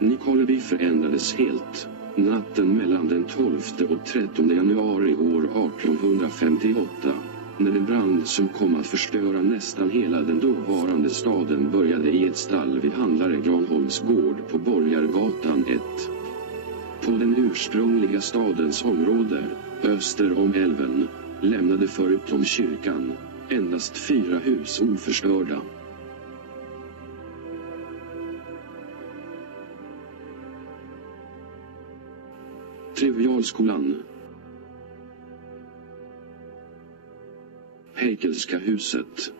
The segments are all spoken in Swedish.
Nykarleby förändrades helt. Natten mellan den 12 och 13 januari år 1858, när en brand som kom att förstöra nästan hela den dåvarande staden började i ett stall vid handlare Granholms gård på Borgargatan 1. På den ursprungliga stadens område, öster om älven, lämnade förutom kyrkan endast 4 hus oförstörda. Trivialskolan, Heikelska huset,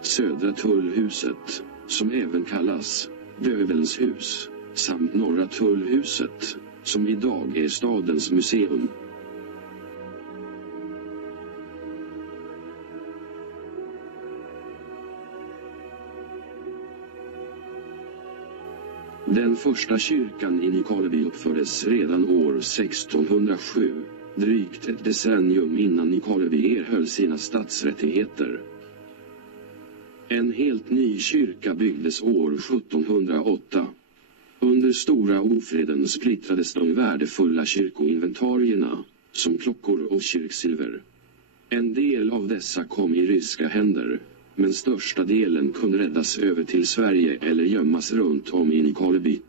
Södra tullhuset, som även kallas Dövelns hus, samt Norra tullhuset, som idag är stadens museum. Den första kyrkan i Nykarleby uppfördes redan år 1607, drygt ett decennium innan Nykarleby erhöll sina stadsrättigheter. En helt ny kyrka byggdes år 1708. Under stora ofreden splittrades de värdefulla kyrkoinventarierna, som klockor och kyrksilver. En del av dessa kom i ryska händer, men största delen kunde räddas över till Sverige eller gömmas runt om i Nykarleby.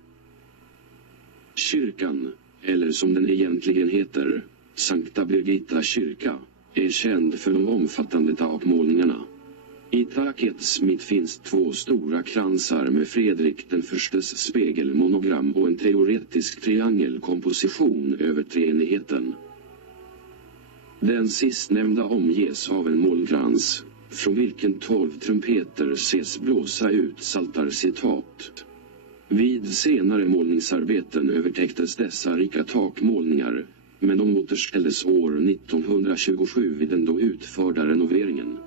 Kyrkan, eller som den egentligen heter, Sankta Birgitta kyrka, är känd för de omfattande takmålningarna. I takets mitt finns 2 stora kransar med Fredrik den förstes spegelmonogram och en teoretisk triangelkomposition över treenigheten. Den sistnämnda omges av en målkrans, från vilken 12 trumpeter ses blåsa ut psaltarcitat. Vid senare målningsarbeten övertäcktes dessa rika takmålningar, men de återställdes år 1927 vid den då utförda renoveringen.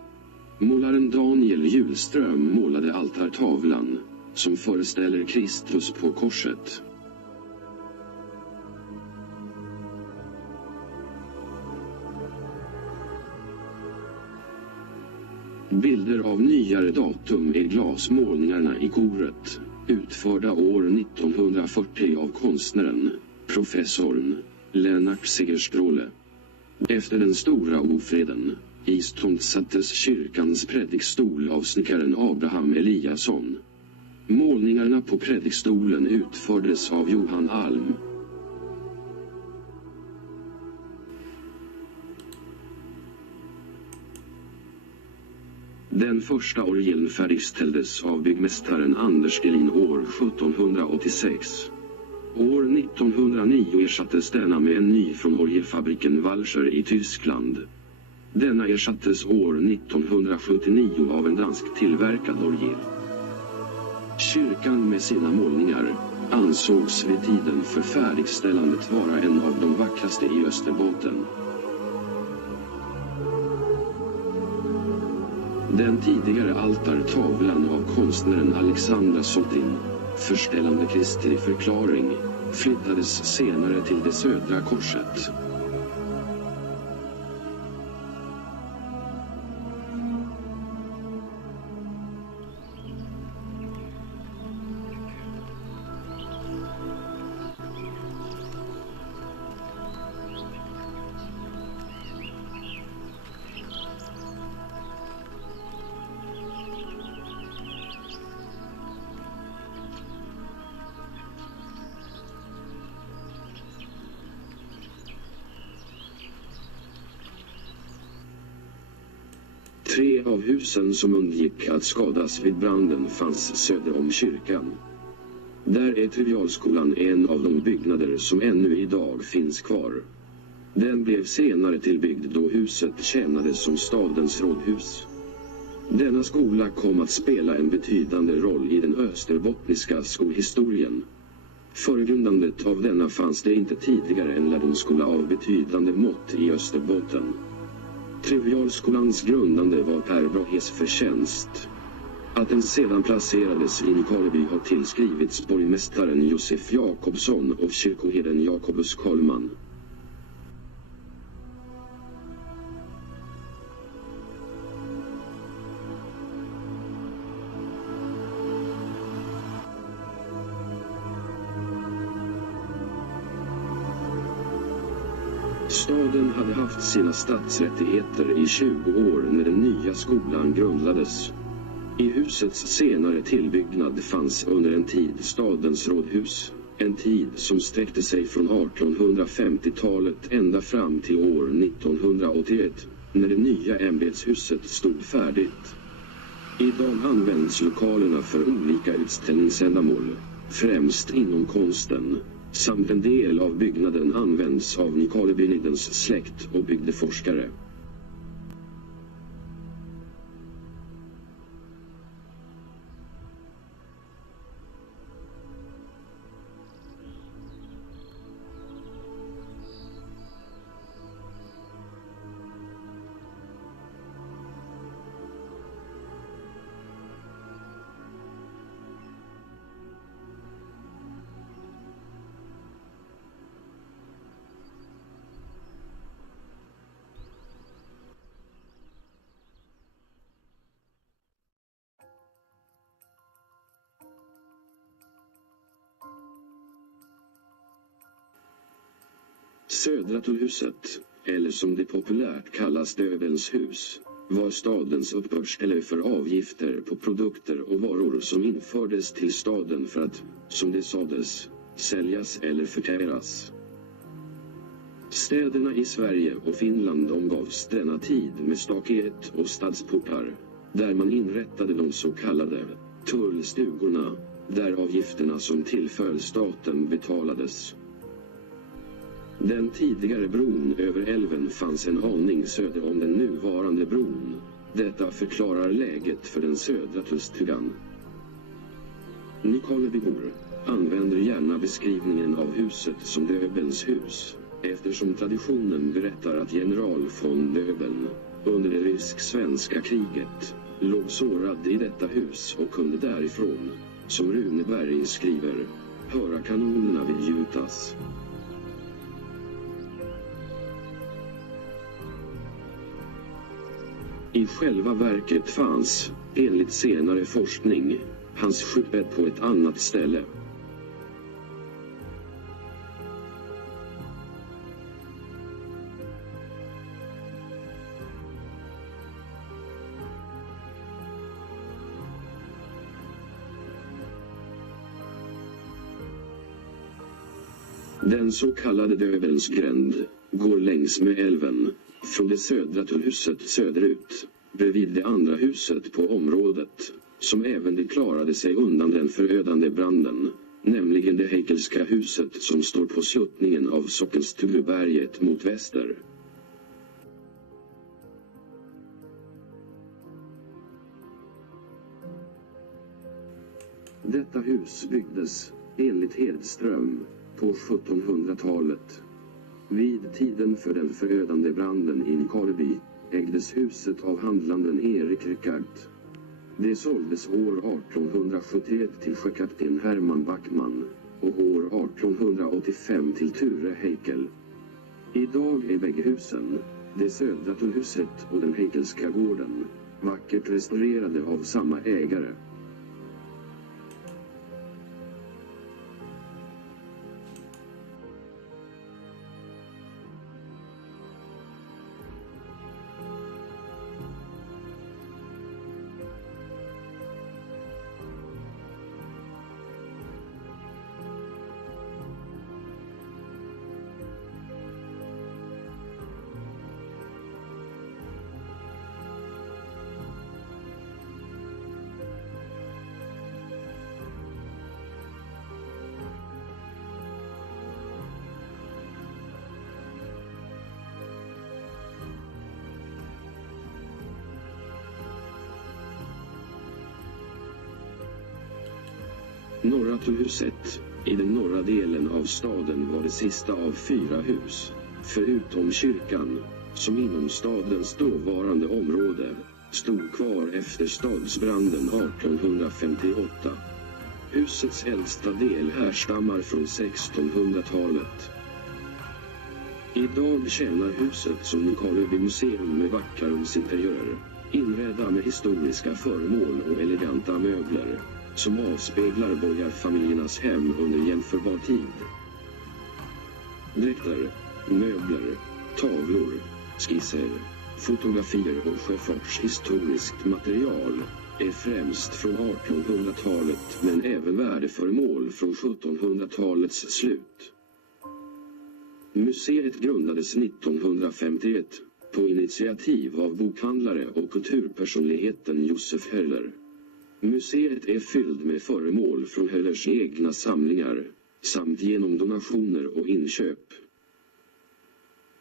Målaren Daniel Hjulström målade altartavlan, som föreställer Kristus på korset. Bilder av nyare datum är glasmålningarna i koret, utförda år 1940 av konstnären, professorn Lennart Segerstråle. Efter den stora ofreden iståndsattes kyrkans predikstol av snickaren Abraham Eliasson. Målningarna på predikstolen utfördes av Johan Alm. Den första orgeln färdigställdes av byggmästaren Anders Gelin år 1786. År 1909 ersattes denna med en ny från orgelfabriken Walscher i Tyskland. Denna ersattes år 1979 av en dansk tillverkad orgel. Kyrkan med sina målningar ansågs vid tiden för färdigställandet vara en av de vackraste i Österbotten. Den tidigare altartavlan av konstnären Alexandra Sotin, Förställande Kristi förklaring, flyttades senare till det södra korset. Tre av husen som undgick att skadas vid branden fanns söder om kyrkan. Där är Trivialskolan en av de byggnader som ännu idag finns kvar. Den blev senare tillbyggd då huset tjänade som stadens rådhus. Denna skola kom att spela en betydande roll i den österbottniska skolhistorien. Före grundandet av denna fanns det inte tidigare en lärdomsskola av betydande mått i Österbotten. Trivialskolans grundande var Per Brahes förtjänst. Att den sedan placerades i Nykarleby har tillskrivits borgmästaren Josef Jakobsson och kyrkoherden Jakobus Kollman. Staden hade haft sina stadsrättigheter i 20 år när den nya skolan grundlades. I husets senare tillbyggnad fanns under en tid stadens rådhus, en tid som sträckte sig från 1850-talet ända fram till år 1981, när det nya ämbetshuset stod färdigt. Idag används lokalerna för olika utställningsändamål, främst inom konsten, samt en del av byggnaden används av Nykarlebynidens släkt och bygdeforskare. Södra tullhuset, eller som det populärt kallas Döbelns hus, var stadens uppbördsställe för avgifter på produkter och varor som infördes till staden för att, som det sades, säljas eller förtäras. Städerna i Sverige och Finland omgavs denna tid med staket och stadsportar, där man inrättade de så kallade tullstugorna, där avgifterna som tillföll staten betalades. Den tidigare bron över älven fanns en aning söder om den nuvarande bron. Detta förklarar läget för den södra tullstugan. Nykarlebybor använder gärna beskrivningen av huset som Döbelns hus, eftersom traditionen berättar att general von Döbeln, under det rysk-svenska kriget, låg sårad i detta hus och kunde därifrån, som Runeberg skriver, höra kanonerna vidgjutas. I själva verket fanns, enligt senare forskning, hans skjutbädd på ett annat ställe. Den så kallade Döbelns gränd går längs med älven, från det södra tullhuset söderut, bredvid det andra huset på området, som även det klarade sig undan den förödande branden, nämligen det Heikelska huset som står på sluttningen av Sockelstugeberget mot väster. Detta hus byggdes, enligt Hedström, på 1700-talet. Vid tiden för den förödande branden i Nykarleby ägdes huset av handlanden Erik Rickard. Det såldes år 1871 till sjökapten Herman Backman och år 1885 till Ture Heikel. Idag är bägge husen, det södra tullhuset och den Heikelska gården, vackert restaurerade av samma ägare. Norra tullhuset, i den norra delen av staden, var det sista av 4 hus, förutom kyrkan, som inom stadens dåvarande område, stod kvar efter stadsbranden 1858. Husets äldsta del härstammar från 1600-talet. Idag tjänar huset som Nykarleby museum med vackra rumsinteriörer, inredda med historiska föremål och eleganta möbler, som avspeglar borgarfamiljernas hem under jämförbar tid. Dräkter, möbler, Tavlor, skisser, fotografier och sjöfartshistoriskt material är främst från 1800-talet men även värdeföremål från 1700-talets slut. Museet grundades 1951 på initiativ av bokhandlare och kulturpersonligheten Josef Heller. Museet är fylld med föremål från Hellers egna samlingar, samt genom donationer och inköp.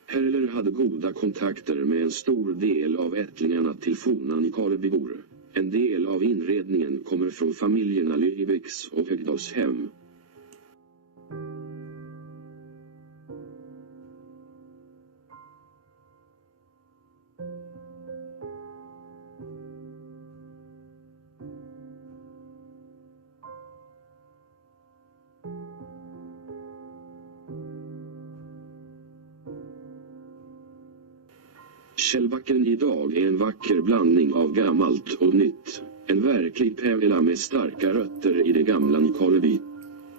Heller hade goda kontakter med en stor del av ättlingarna till forna Nykarlebybor. En del av inredningen kommer från familjerna Lybecks och Högdalshem. Källbacken idag är en vacker blandning av gammalt och nytt. En verklig pärla med starka rötter i det gamla Nykarleby.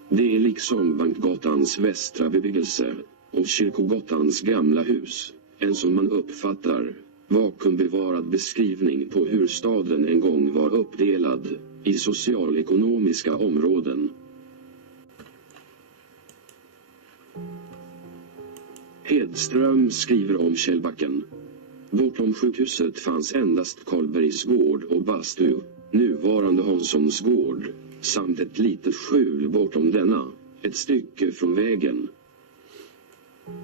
Det är liksom Bankgatans västra bebyggelse och Kyrkogåtans gamla hus. En som man uppfattar vakuumbevarad beskrivning på hur staden en gång var uppdelad i socialekonomiska områden. Hedström skriver om Källbacken. Bortom sjukhuset fanns endast Karlbergs gård och bastu, nuvarande Hanssons gård, samt ett litet skjul bortom denna, ett stycke från vägen.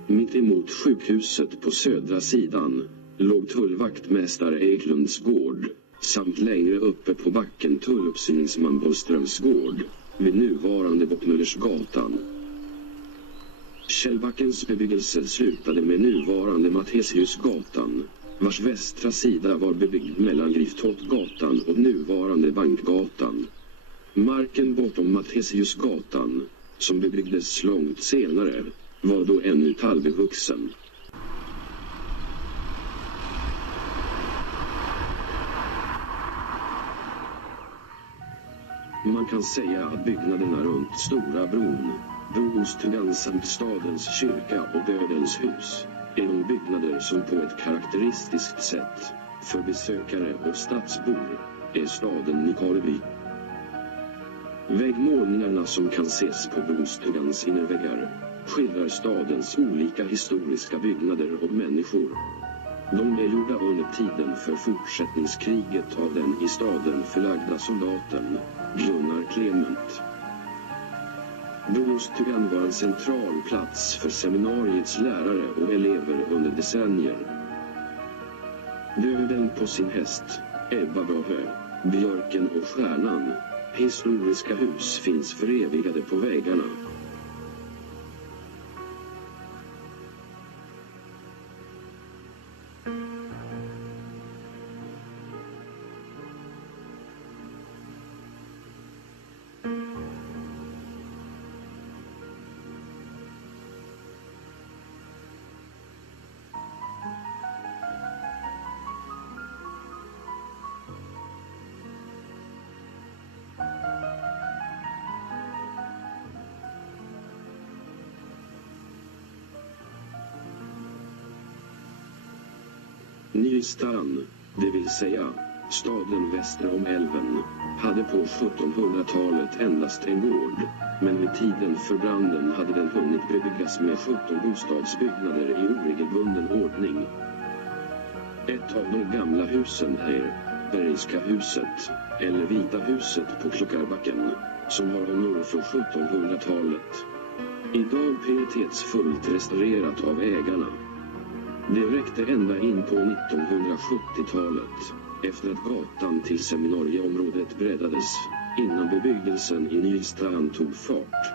Mitt emot sjukhuset på södra sidan låg tullvaktmästare Eklunds gård, samt längre uppe på backen tulluppsyningsman Boströms gård, vid nuvarande Bockmöllersgatan. Källbackens bebyggelse slutade med nuvarande Mathesiusgatan, vars västra sida var bebyggd mellan Grifthottgatan och nuvarande Bankgatan. Marken bortom Mathesiusgatan, som bebyggdes långt senare, var då ännu tallbevuxen. Man kan säga att byggnaderna runt Stora bron, Brostugan samt stadens kyrka och Dödens hus är de byggnader som på ett karaktäristiskt sätt, för besökare och stadsbor, är staden Nykarleby. Väggmålningarna som kan ses på Brostugans innerväggar skildrar stadens olika historiska byggnader och människor. De är gjorda under tiden för fortsättningskriget av den i staden förlagda soldaten Gunnar Clement. Brostugan var en central plats för seminariets lärare och elever under decennier. Döden på sin häst, Ebba Brahe, Björken och Stjärnan, historiska hus finns förevigade på väggarna. Nystan, det vill säga staden väster om älven, hade på 1700-talet endast en gård, men vid tiden för branden hade den hunnit bebyggas med 17 bostadsbyggnader i oregelbunden ordning. Ett av de gamla husen är Bergska huset, eller Vita huset på Klockarbacken, som har honor från 1700-talet. Idag pietetsfullt restaurerat av ägarna. Det räckte ända in på 1970-talet, efter att gatan till seminarieområdet breddades, innan bebyggelsen i Nystan tog fart.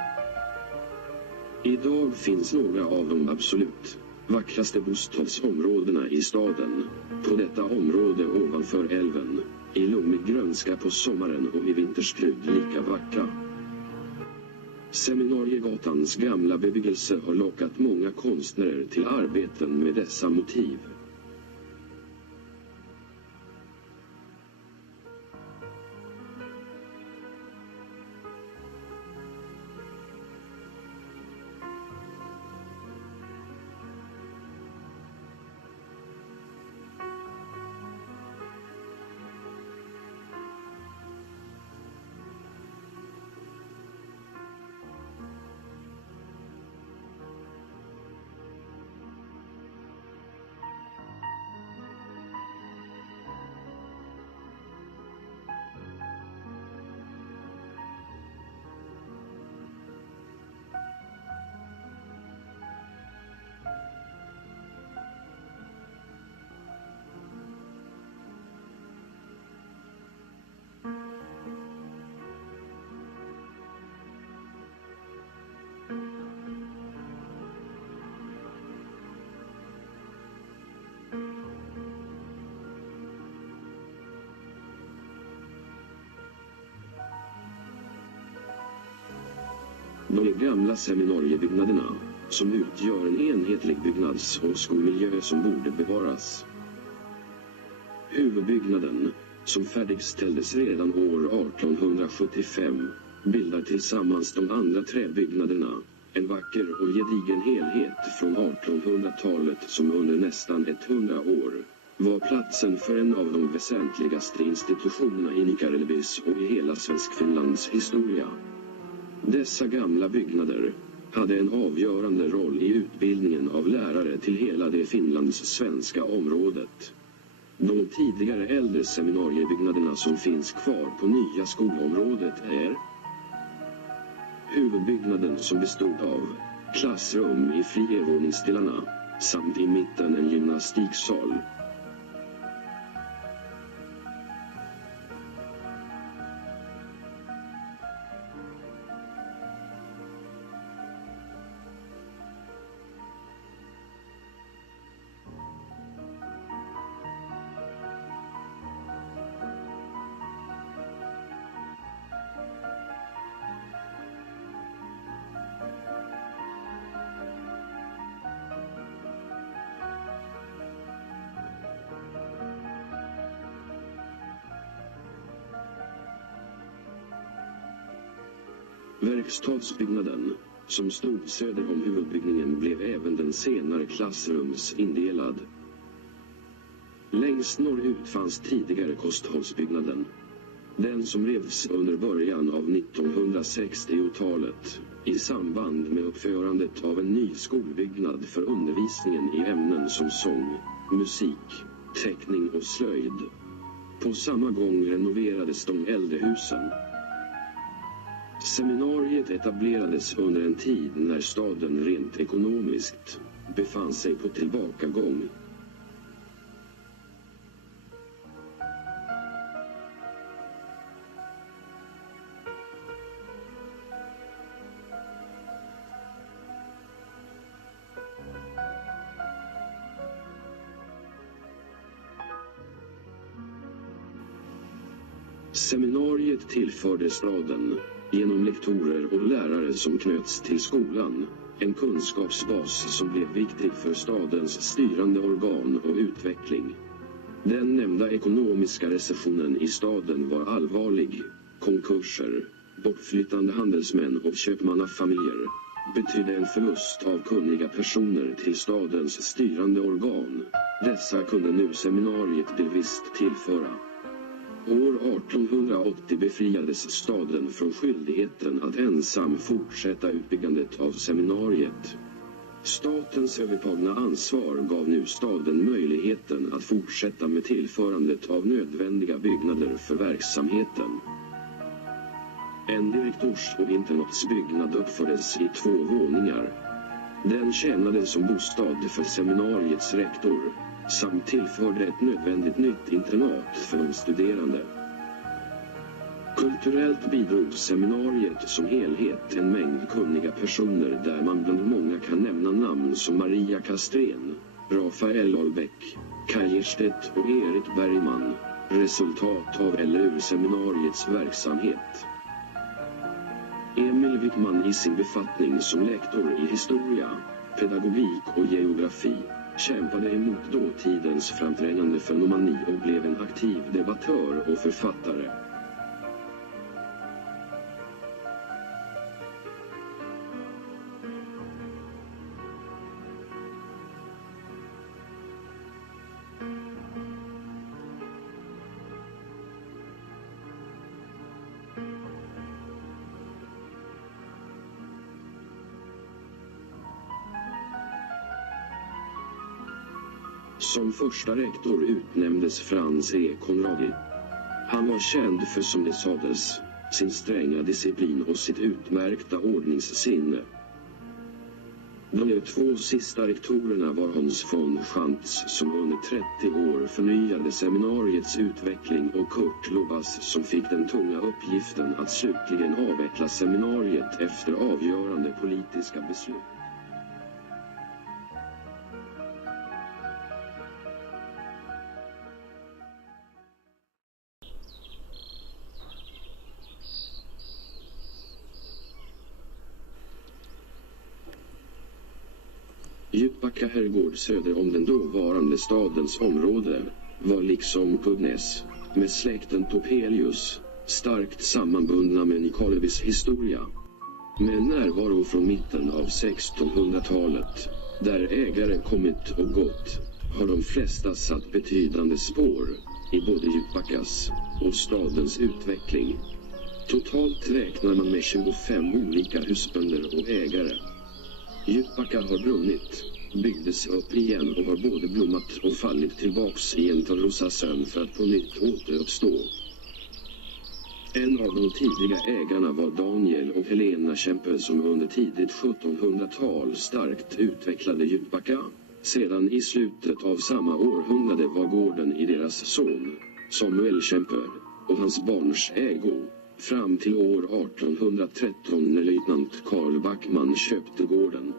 Idag finns några av de absolut vackraste bostadsområdena i staden, på detta område ovanför älven, i lummig grönska på sommaren och i vinterskrud lika vackra. Seminariegatans gamla bebyggelse har lockat många konstnärer till arbeten med dessa motiv. De gamla seminariebyggnaderna, som utgör en enhetlig byggnads- och skolmiljö som borde bevaras. Huvudbyggnaden, som färdigställdes redan år 1875, bildar tillsammans de andra träbyggnaderna en vacker och gedigen helhet från 1800-talet som under nästan 100 år var platsen för en av de väsentligaste institutionerna i Nikarelvis och i hela Svenskfinlands historia. Dessa gamla byggnader hade en avgörande roll i utbildningen av lärare till hela det finlandssvenska området. De tidigare äldre seminariebyggnaderna som finns kvar på nya skolområdet är huvudbyggnaden som bestod av klassrum i flervåningsdelarna samt i mitten en gymnastiksal. Verkstadsbyggnaden, som stod söder om huvudbyggningen, blev även den senare klassrumsindelad. Längst norrut fanns tidigare kosthållsbyggnaden. Den som revs under början av 1960-talet i samband med uppförandet av en ny skolbyggnad för undervisningen i ämnen som sång, musik, teckning och slöjd. På samma gång renoverades de äldre husen. Seminariet etablerades under en tid när staden rent ekonomiskt befann sig på tillbakagång. Seminariet tillförde staden, genom lektorer och lärare som knöts till skolan, en kunskapsbas som blev viktig för stadens styrande organ och utveckling. Den nämnda ekonomiska recessionen i staden var allvarlig. Konkurser, bortflyttande handelsmän och köpmannafamiljer betydde en förlust av kunniga personer till stadens styrande organ. Dessa kunde nu seminariet delvis tillföra. År 1880 befriades staden från skyldigheten att ensam fortsätta utbyggandet av seminariet. Statens övertagna ansvar gav nu staden möjligheten att fortsätta med tillförandet av nödvändiga byggnader för verksamheten. En direktors- och internatsbyggnad uppfördes i 2 våningar. Den tjänade som bostad för seminariets rektor, samt tillförde ett nödvändigt nytt internat för de studerande. Kulturellt bidrog seminariet som helhet en mängd kunniga personer där man bland många kan nämna namn som Maria Kastrén, Rafael Albeck, Kaj Gerstedt och Erik Bergman, resultat av eller ur seminariets verksamhet. Emil Wickman i sin befattning som lektor i historia, pedagogik och geografi kämpade emot dåtidens framträngande fenomani och blev en aktiv debattör och författare. Som första rektor utnämndes Frans E. Konradi. Han var känd för, som det sades, sin stränga disciplin och sitt utmärkta ordningssinne. De 2 sista rektorerna var Hans von Schantz, som under 30 år förnyade seminariets utveckling, och Kurt Lobas, som fick den tunga uppgiften att slutligen avveckla seminariet efter avgörande politiska beslut. Djupbacka herrgård söder om den dåvarande stadens område var liksom Kugnäs, med släkten Topelius, starkt sammanbundna med Nykarlebys historia. Med närvaro från mitten av 1600-talet, där ägare kommit och gått, har de flesta satt betydande spår i både Djupbackas och stadens utveckling. Totalt räknar man med 25 olika husbönder och ägare. Djupbacka har brunnit, byggdes upp igen och har både blommat och fallit tillbaks i en Törnrosasön för att på nytt återuppstå. En av de tidiga ägarna var Daniel och Helena Kempe som under tidigt 1700-tal starkt utvecklade Djupbacka. Sedan i slutet av samma århundrade var gården i deras son, Samuel Kempe, och hans barns ägo, fram till år 1813 när löjtnant Karl Backman köpte gården.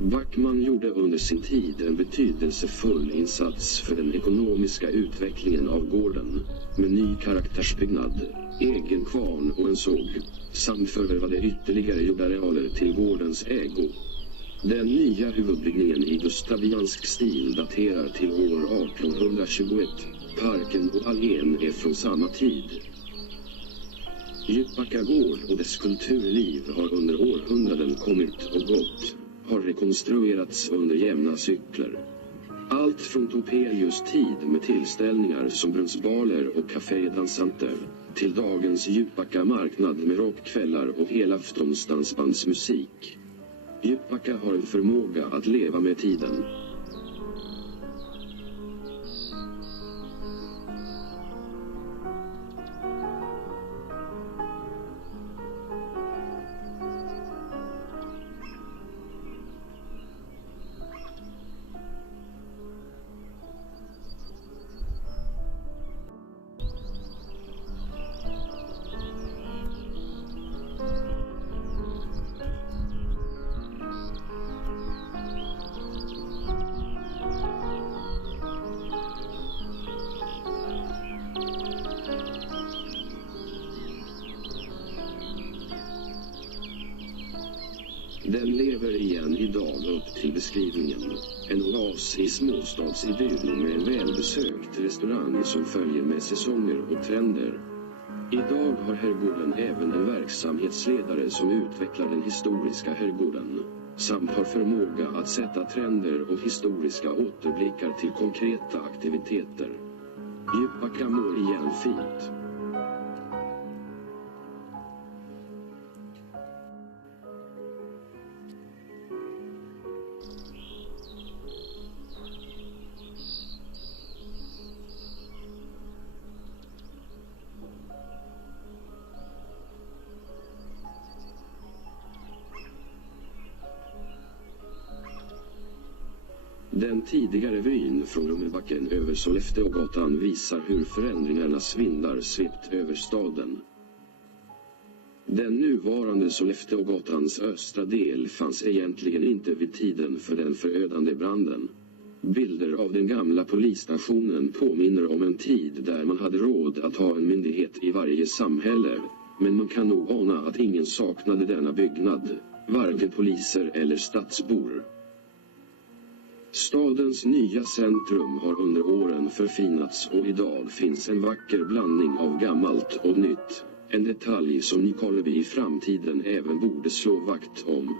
Backman gjorde under sin tid en betydelsefull insats för den ekonomiska utvecklingen av gården, med ny karaktärsbyggnad, egen kvarn och en såg, samt förvärvade ytterligare jordarealer till gårdens ägo. Den nya huvudbyggningen i gustaviansk stil daterar till år 1821, parken och allén är från samma tid. Djupbacka gård och dess kulturliv har under århundraden kommit och gått, har rekonstruerats under jämna cykler. Allt från Topelius tid med tillställningar som brunnsbaler och Café Dansante, till dagens Djupbacka marknad med rockkvällar och helaftons dansbandsmusik. Djupbacka har en förmåga att leva med tiden. Den lever igen idag upp till beskrivningen. En oas i småstadsidyll med en välbesökt restaurang som följer med säsonger och trender. Idag har herrgården även en verksamhetsledare som utvecklar den historiska herrgården, samt har förmåga att sätta trender och historiska återblickar till konkreta aktiviteter. Djupbacka mår igen fint. Den tidigare vyn från Rummelbacken över Sollefteågatan visar hur förändringarnas vindar svept över staden. Den nuvarande Sollefteågatans östra del fanns egentligen inte vid tiden för den förödande branden. Bilder av den gamla polisstationen påminner om en tid där man hade råd att ha en myndighet i varje samhälle, men man kan nog ana att ingen saknade denna byggnad, varken poliser eller stadsbor. Stadens nya centrum har under åren förfinats och idag finns en vacker blandning av gammalt och nytt, en detalj som Nykarleby i framtiden även borde slå vakt om.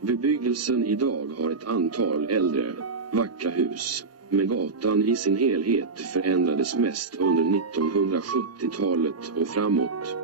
Bebyggelsen idag har ett antal äldre, vackra hus, men gatan i sin helhet förändrades mest under 1970-talet och framåt.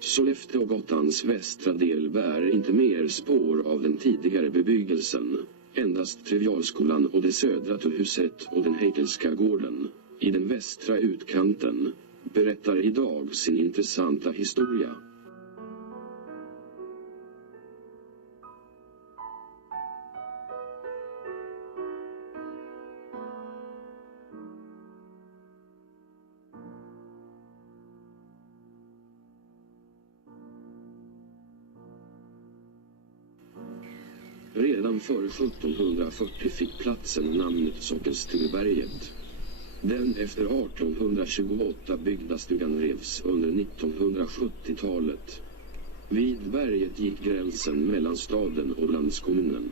Sollefteågatans västra del bär inte mer spår av den tidigare bebyggelsen, Endast Trivialskolan och det södra tullhuset och den Heikelska gården, i den västra utkanten, berättar idag sin intressanta historia. Redan före 1740 fick platsen namnet Sockelstugeberget. Den efter 1828 byggda stugan revs under 1970-talet. Vid berget gick gränsen mellan staden och landskommunen.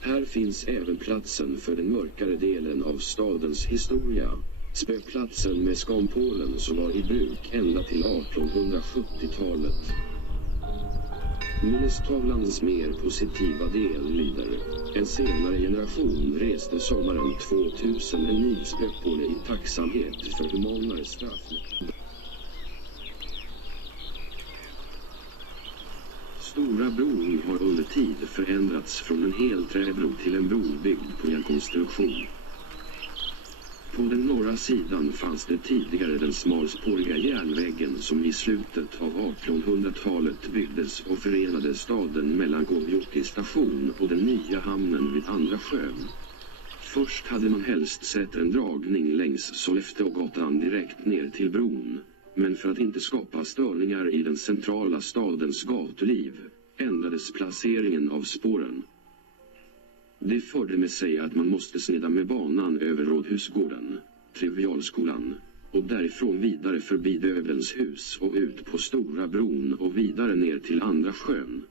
Här finns även platsen för den mörkare delen av stadens historia, spökplatsen med Skanpålen som var i bruk ända till 1870-talet. Minnestavlans mer positiva del lyder: en senare generation reste sommaren 2000 en ny spökpåle i tacksamhet för humanare straff. Stora bron har under tid förändrats från en hel träbro till en bro byggd på järnkonstruktion. På den norra sidan fanns det tidigare den smalspåriga järnvägen som i slutet av 1800-talet byggdes och förenade staden mellan Kåljoki station och den nya hamnen vid Andra sjön. Först hade man helst sett en dragning längs Sollefteågatan direkt ner till bron, men för att inte skapa störningar i den centrala stadens gatuliv ändrades placeringen av spåren. Det förde med sig att man måste sneda med banan över Rådhusgården, Trivialskolan, och därifrån vidare förbi Döbelns hus och ut på Stora bron och vidare ner till Andra sjön.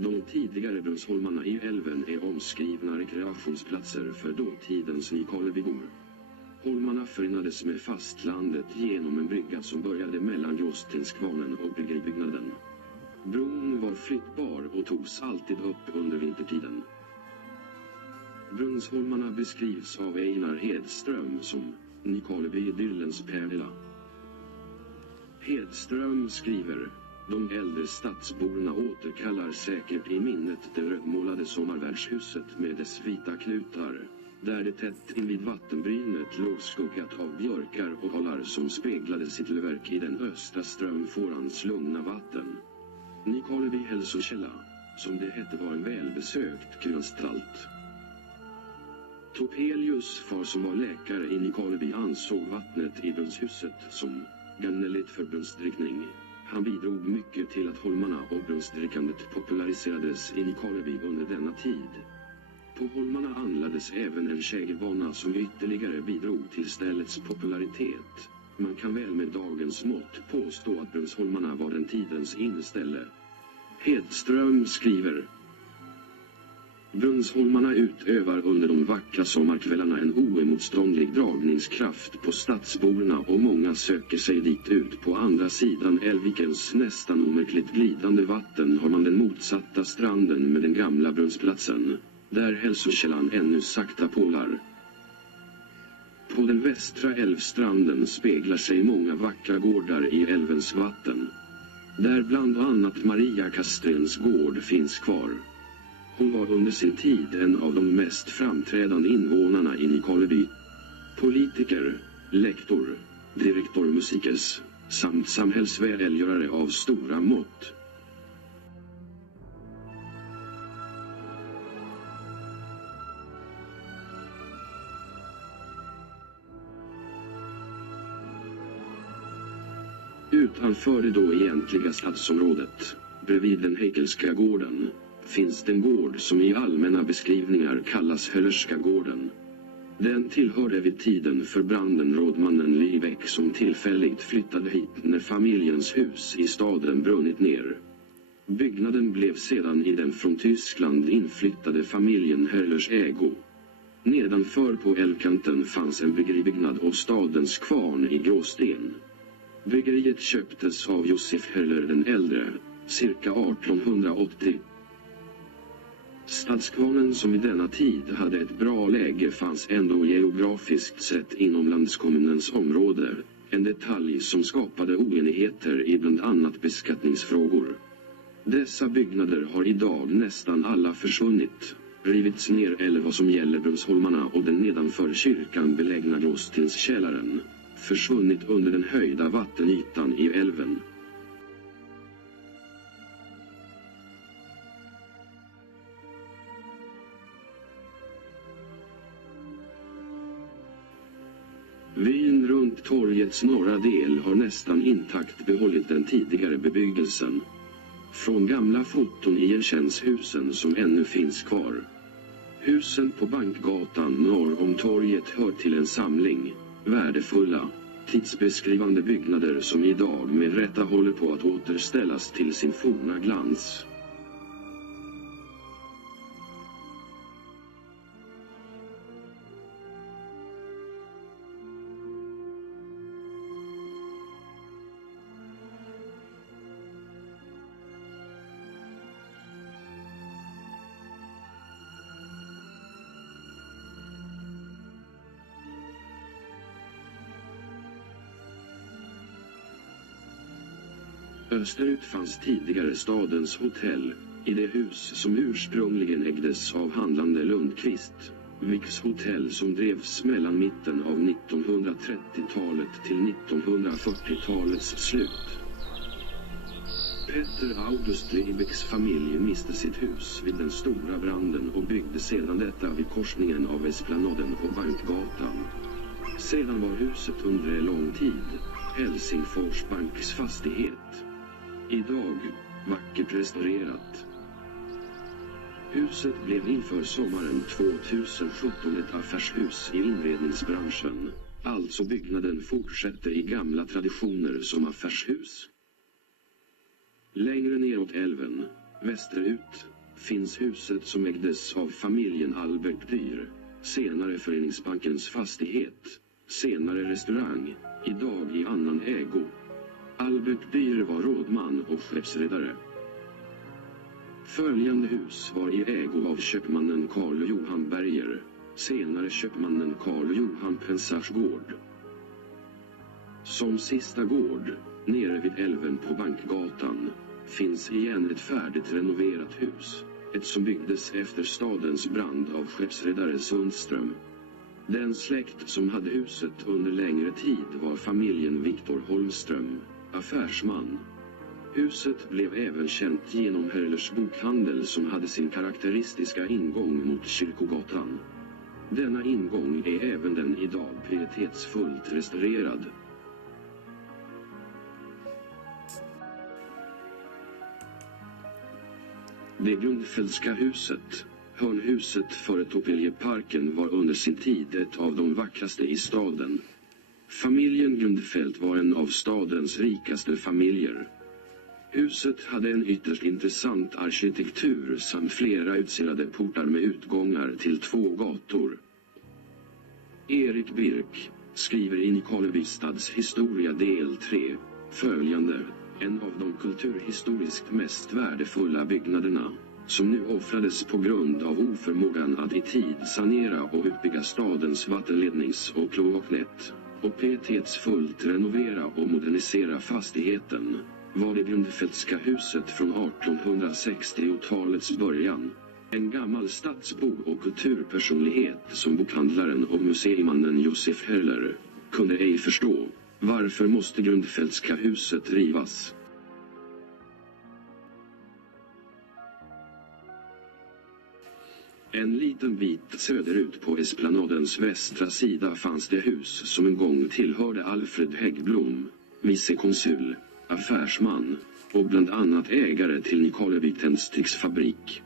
De tidigare brunnsholmarna i älven är omskrivna rekreationsplatser för dåtidens Nykarlebybor. Holmarna förenades med fastlandet genom en brygga som började mellan Jostenstkvarnen och bryggeribyggnaden. Bron var flyttbar och togs alltid upp under vintertiden. Brunnsholmarna beskrivs av Einar Hedström som Nykarleby-idyllens pärla. Hedström skriver: de äldre stadsborna återkallar säkert i minnet det rödmålade sommarvärdshuset med dess vita knutar, där det tätt invid vattenbrynet låg skuggat av björkar och hållar som speglade sitt löverk i den östra strömfårans lugna vatten. Nykarleby hälsokälla, som det hette, var en välbesökt kuranstalt. Topelius, far som var läkare i Nykarleby, ansåg vattnet i brunnshuset som gagneligt för brunnsdrickning. Han bidrog mycket till att holmarna och brunnsdrickandet populariserades i Nykarleby under denna tid. På holmarna anlades även en kägelbana som ytterligare bidrog till ställets popularitet. Man kan väl med dagens mått påstå att brunnsholmarna var den tidens inställe. Hedström skriver: brunnsholmarna utövar under de vackra sommarkvällarna en oemotståndlig dragningskraft på stadsborna och många söker sig dit. Ut på andra sidan älvvikens nästan omärkligt glidande vatten har man den motsatta stranden med den gamla brunnsplatsen, där hälsokällan ännu sakta pålar. På den västra älvstranden speglar sig många vackra gårdar i älvens vatten, där bland annat Maria Kastrens gård finns kvar. Hon var under sin tid en av de mest framträdande invånarna i Nykarleby. Politiker, lektor, direktor musikers, samt samhällsvälgörare av stora mått. Utanför det då egentliga stadsområdet, bredvid den Heikelska gården, finns den gård som i allmänna beskrivningar kallas Höllerska gården. Den tillhörde vid tiden för branden rådmannen Lybeck, som tillfälligt flyttade hit när familjens hus i staden brunnit ner. Byggnaden blev sedan i den från Tyskland inflyttade familjen Höllers ägo. Nedanför på älvkanten fanns en bryggeribyggnad och stadens kvarn i gråsten. Bryggeriet köptes av Josef Heller den äldre, cirka 1880. Stadskvarnen, som i denna tid hade ett bra läge, fanns ändå geografiskt sett inom landskommunens område, en detalj som skapade oenigheter i bland annat beskattningsfrågor. Dessa byggnader har idag nästan alla försvunnit, rivits ner, eller vad som gäller Brunnsholmarna och den nedanför kyrkan belägna Gråstenskällaren, försvunnit under den höjda vattenytan i älven. Vyn runt torgets norra del har nästan intakt behållit den tidigare bebyggelsen. Från gamla foton igenkänns husen som ännu finns kvar. Husen på Bankgatan norr om torget hör till en samling värdefulla, tidsbeskrivande byggnader som idag med rätta håller på att återställas till sin forna glans. Österut fanns tidigare stadens hotell, i det hus som ursprungligen ägdes av handlande Lundqvist, Vicks hotell, som drevs mellan mitten av 1930-talet till 1940-talets slut. Petter August Lebecks familj miste sitt hus vid den stora branden och byggde sedan detta vid korsningen av Esplanaden och Bankgatan. Sedan var huset under lång tid Helsingfors Banks fastighet. Idag vackert restaurerat. Huset blev inför sommaren 2017 ett affärshus i inredningsbranschen, alltså byggnaden fortsätter i gamla traditioner som affärshus. Längre neråt älven, västerut, finns huset som ägdes av familjen Albert Dyr, senare Föreningsbankens fastighet, senare restaurang, idag i annan ägo. Albert Dyr var rådman och skeppsredare. Följande hus var i ägo av köpmannen Carl Johan Berger, senare köpmannen Carl Johan Pensars gård. Som sista gård, nere vid älven på Bankgatan, finns igen ett färdigt renoverat hus, ett som byggdes efter stadens brand av skeppsredare Sundström. Den släkt som hade huset under längre tid var familjen Viktor Holmström, affärsman. Huset blev även känt genom Herlers bokhandel, som hade sin karaktäristiska ingång mot Kyrkogatan. Denna ingång är även den idag pietetsfullt restaurerad. Det Grundfeldtska huset, hörnhuset före Topeljeparken, var under sin tid ett av de vackraste i staden. Familjen Grundfeldt var en av stadens rikaste familjer. Huset hade en ytterst intressant arkitektur samt flera utserade portar med utgångar till 2 gator. Erik Birk skriver i Nykarlebystads historia del 3 följande: en av de kulturhistoriskt mest värdefulla byggnaderna, som nu offrades på grund av oförmågan att i tid sanera och utbygga stadens vattenlednings- och kloaknät, och pietetsfullt renovera och modernisera fastigheten, var det Grundfeldtska huset från 1860-talets början. En gammal stadsbo och kulturpersonlighet som bokhandlaren och museimannen Josef Heller kunde ej förstå, varför måste Grundfeldtska huset rivas. En liten bit söderut på Esplanadens västra sida fanns det hus som en gång tillhörde Alfred Häggblom, vicekonsul, affärsman och bland annat ägare till Nykarleby tändsticksfabrik.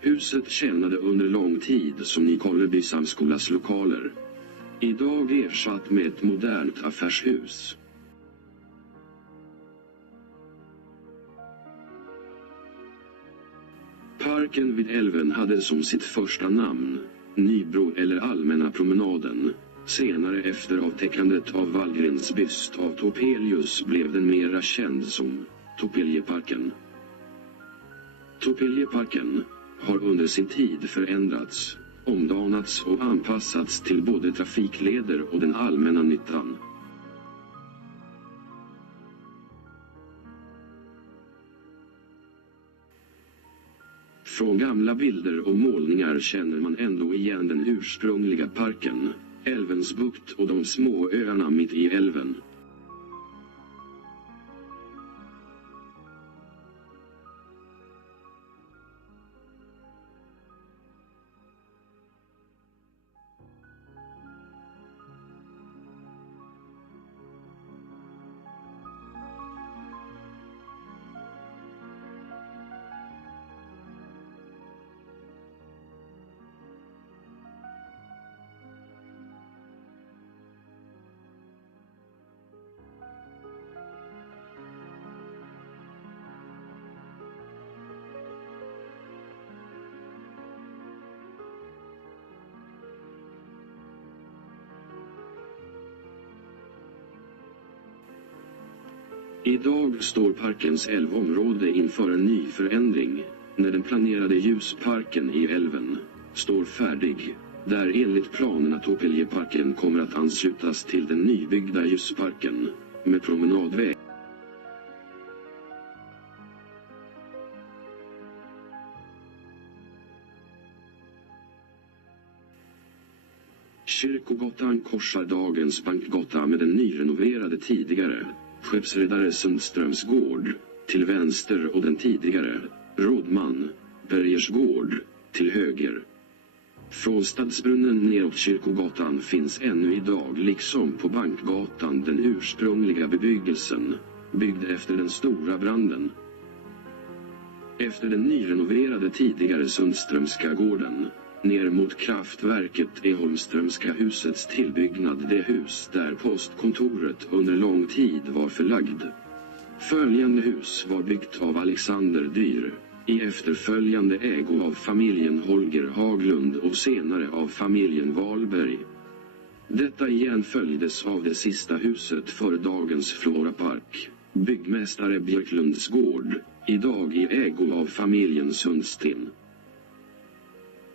Huset tjänade under lång tid som Nykarleby samskolas lokaler. Idag ersatt med ett modernt affärshus. Parken vid älven hade som sitt första namn Nybro eller Allmänna promenaden. Senare efter avtäckandet av Wallgrens byst av Topelius blev den mera känd som Topelieparken. Topelieparken har under sin tid förändrats, omdanats och anpassats till både trafikleder och den allmänna nyttan. Från gamla bilder och målningar känner man ändå igen den ursprungliga parken, älvens bukt och de små öarna mitt i älven. Idag står parkens älvområde inför en ny förändring, när den planerade ljusparken i älven står färdig, där enligt planerna Topelieparken kommer att anslutas till den nybyggda ljusparken, med promenadväg. Kyrkogatan korsar dagens Bankgata med den nyrenoverade tidigare Skeppsredare Sundströms gård till vänster och den tidigare Rådman Bergers gård till höger. Från Stadsbrunnen neråt Kyrkogatan finns ännu idag liksom på Bankgatan den ursprungliga bebyggelsen, byggd efter den stora branden. Efter den nyrenoverade tidigare Sundströmska gården, ner mot kraftverket är Holmströmska husets tillbyggnad det hus där postkontoret under lång tid var förlagd. Följande hus var byggt av Alexander Dyr, i efterföljande ägo av familjen Holger Haglund och senare av familjen Wahlberg. Detta igen följdes av det sista huset för dagens Florapark, byggmästare Björklunds gård, idag i ägo av familjen Sundsten.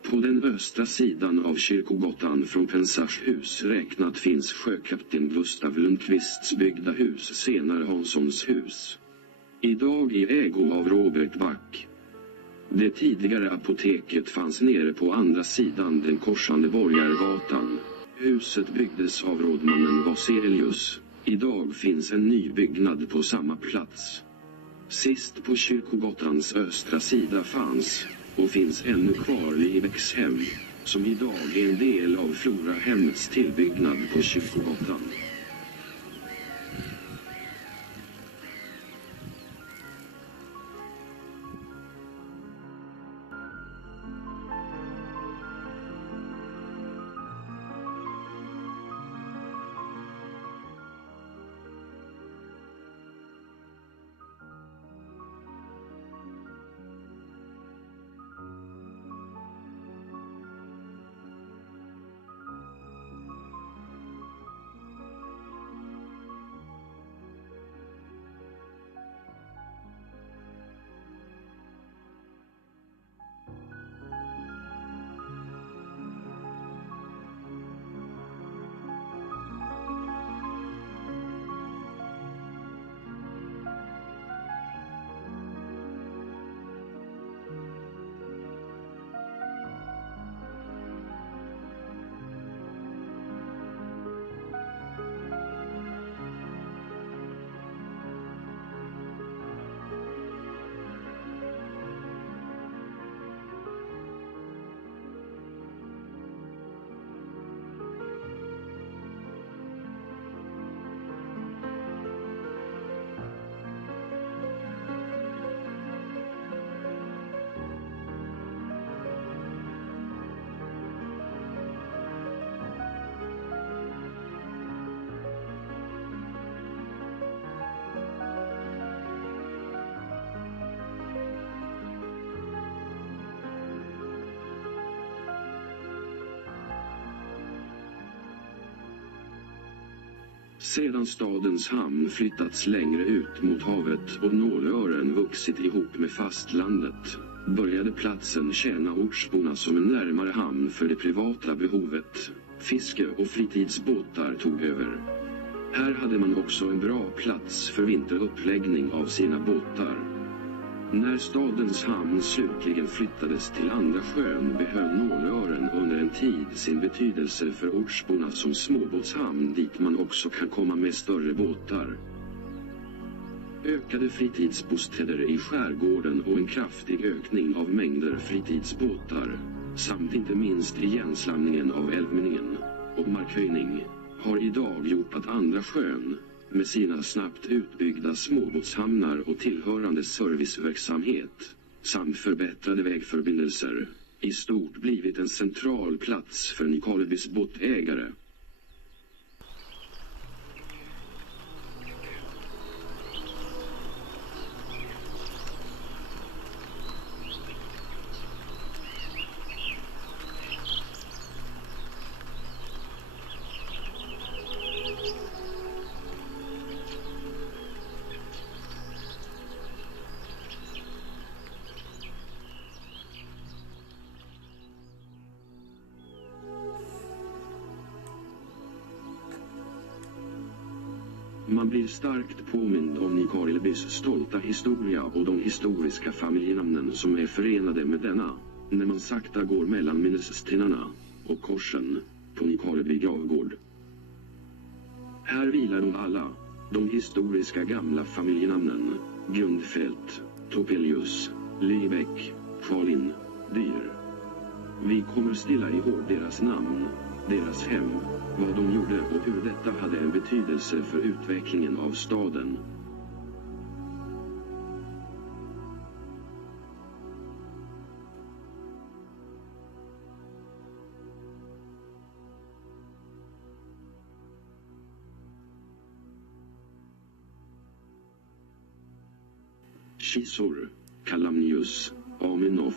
På den östra sidan av Kyrkogatan från Pensars hus räknat finns sjökapten Gustav Lundqvists byggda hus, senare Hanssons hus. Idag i ägo av Robert Back. Det tidigare apoteket fanns nere på andra sidan den korsande Borgargatan. Huset byggdes av rådmannen Vaselius. Idag finns en ny byggnad på samma plats. Sist på Kyrkogotans östra sida fanns, och finns ännu kvar, Livexhem, som idag är en del av Florahemmets tillbyggnad på Kyrkogatan. Sedan stadens hamn flyttats längre ut mot havet och Nålören vuxit ihop med fastlandet, började platsen tjäna ortsborna som en närmare hamn för det privata behovet. Fiske och fritidsbåtar tog över. Här hade man också en bra plats för vinteruppläggning av sina båtar. När stadens hamn slutligen flyttades till Andra sjön behöll Nålören under en tid sin betydelse för ortsborna som småbåtshamn dit man också kan komma med större båtar. Ökade fritidsbostäder i skärgården och en kraftig ökning av mängder fritidsbåtar, samt inte minst igenslamningen av älvmynningen och markhöjning, har idag gjort att Andra sjön, med sina snabbt utbyggda småbåtshamnar och tillhörande serviceverksamhet, samt förbättrade vägförbindelser, i stort blivit en central plats för Nykarlebys båtägare. Man blir starkt påmind om Nykarlebys stolta historia och de historiska familjenamnen som är förenade med denna, när man sakta går mellan minnesstenarna och korsen på Nykarleby gravgård. Här vilar de alla, de historiska gamla familjenamnen: Grundfält, Topelius, Lybeck, Schalin, Dyr. Vi kommer stilla ihåg deras namn, deras hem, vad de gjorde och hur detta hade en betydelse för utvecklingen av staden. Kisor, Kalamnius, Aminov,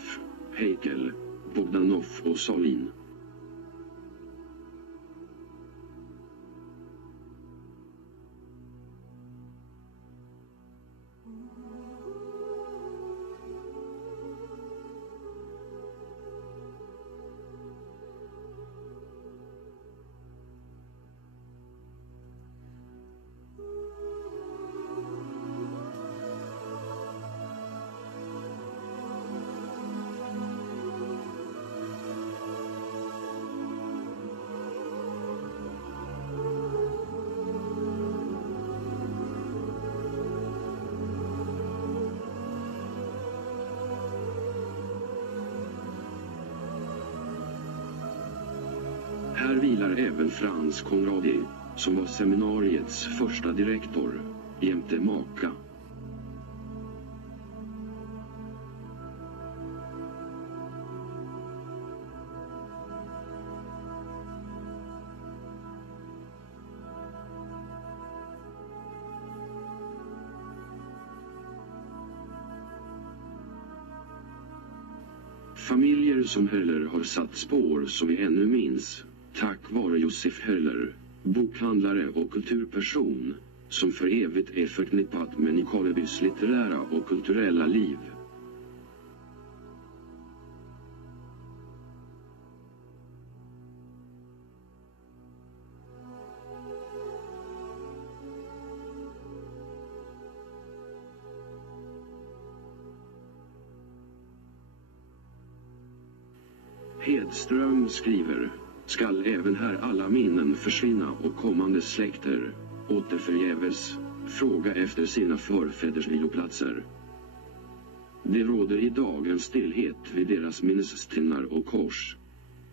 Heikel, Bogdanov och Salin. Här vilar även Frans Conradi, som var seminariets första direktor, jämte maka. Familjer som Höller har satt spår som vi ännu minns, tack vare Josef Höller, bokhandlare och kulturperson, som för evigt är förknippat med Nykarlebys litterära och kulturella liv. Hedström skriver: skall även här alla minnen försvinna och kommande släkter, återförgäves, fråga efter sina förfäders viloplatser. Det råder idag en stillhet vid deras minnesstenar och kors.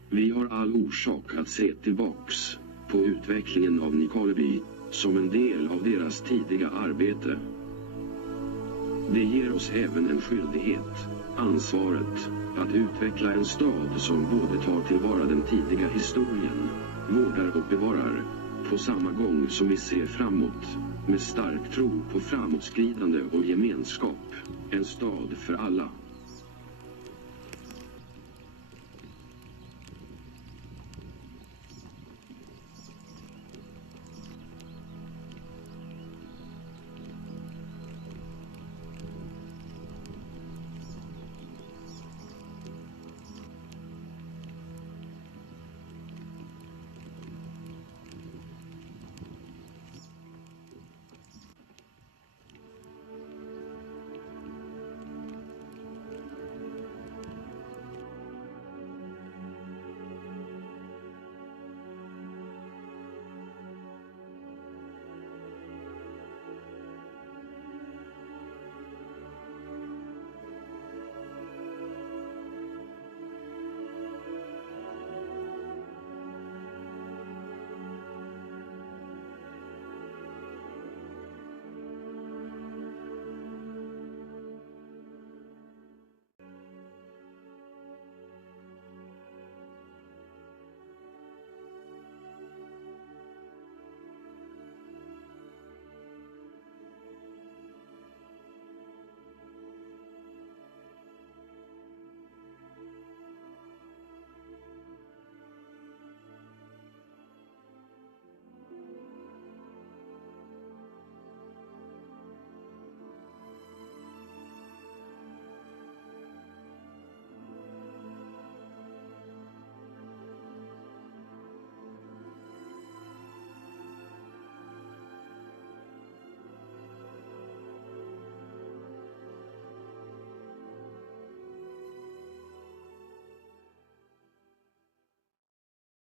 Vi har all orsak att se tillbaks på utvecklingen av Nykarleby som en del av deras tidiga arbete. Det ger oss även en skyldighet, ansvaret, att utveckla en stad som både tar tillvara den tidiga historien, vårdar och bevarar, på samma gång som vi ser framåt, med stark tro på framåtskridande och gemenskap, en stad för alla.